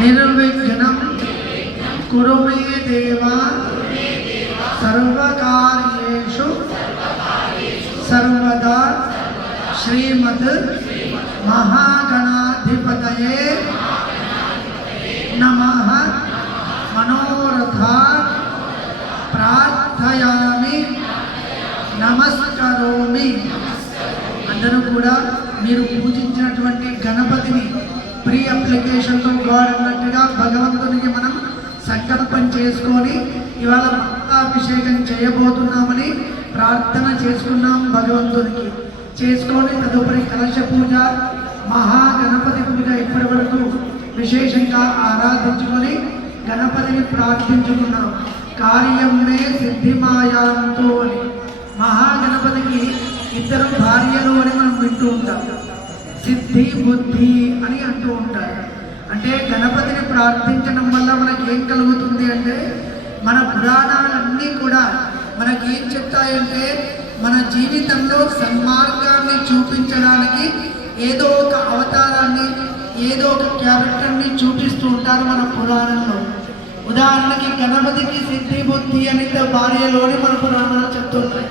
నిర్విఘ్నం కురు మే దేవ సర్వకార్యేషు సర్వదా శ్రీమద్ మహాగణాధిపతయే నమః. మనోరథాన్ ప్రార్థయామి నమస్కరోమి. అందరూ కూడా మీరు పూజించినటువంటి గణపతిని ప్రీ అప్లికేషన్తో గాడ్ అన్నట్టుగా భగవంతునికి మనం సంకల్పం చేసుకొని ఇవాళ మంత్రాభిషేకం చేయబోతున్నామని ప్రార్థన చేసుకున్నాం. భగవంతునికి చేసుకొని తదుపరి కలశ పూజ, మహాగణపతి పూజ ఇప్పటి వరకు విశేషంగా ఆరాధించుకొని గణపతిని ప్రార్థించుకున్నాం. కార్యం మే సిద్ధిమాయాంతో అని. మహాగణపతికి ఇద్దరు భార్యలు అని మనం వింటూ ఉంటాం. సిద్ధి బుద్ధి అని అంటూ ఉంటారు. అంటే గణపతిని ప్రార్థించడం వల్ల మనకి ఏం కలుగుతుంది అంటే, మన పురాణాలన్నీ కూడా మనకి ఏం చెప్తాయంటే, మన జీవితంలో సన్మార్గాన్ని చూపించడానికి ఏదో ఒక అవతారాన్ని, ఏదో ఒక క్యారెక్టర్ని చూపిస్తూ ఉంటారు మన పురాణంలో. ఉదాహరణకి గణపతికి సిద్ధి బుద్ధి అని భార్యలోని మన పురాణాలు చెప్తుంటాయి.